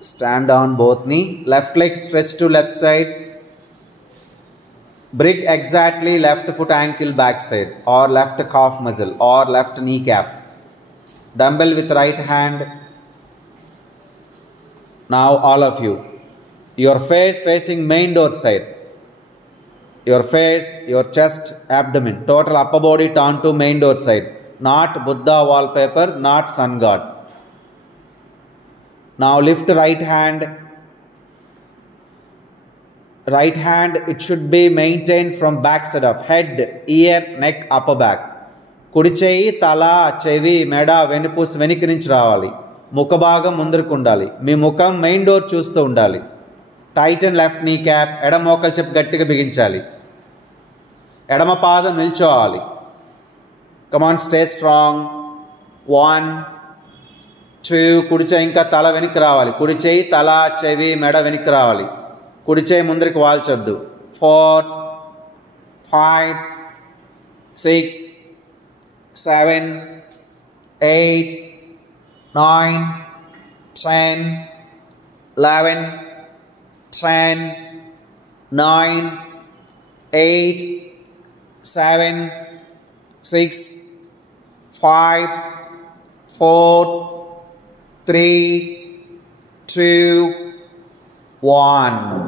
Stand on both knee. Left leg stretch to left side. Bring exactly left foot ankle back side or left calf muscle or left kneecap. Dumbbell with right hand. Now all of you. Your face facing main door side. Your face, your chest, abdomen. Total upper body turned to main door side. Not Buddha wallpaper, not sun god. Now lift right hand. Right hand, it should be maintained from back side of head, ear, neck, upper back. కుడి చేయి తల చెవి మెడ వెనుపూస వెనుక నుంచి రావాలి. ముఖ భాగం ముందరకు ఉండాలి. మీ ముఖం మెయిన్ డోర్ చూస్తూ ఉండాలి. Titan left knee cap. ఎడమ మోకాలు చెప్పు గట్టిగా బిగించాలి. ఎడమ పాదం నిల్చోవాలి. కమాన్ స్టే స్ట్రాంగ్. 1 2 కుడి చేయి ఇంకా తల వెనక్కి రావాలి. కుడి చేయి తల చెవి మెడ వెనక్కి రావాలి. కుడి చేయి ముందరికి వాల్చొద్దు. 4 5 6 7 8 9 10 11 10 9 8 7 6 5 4 3 2 1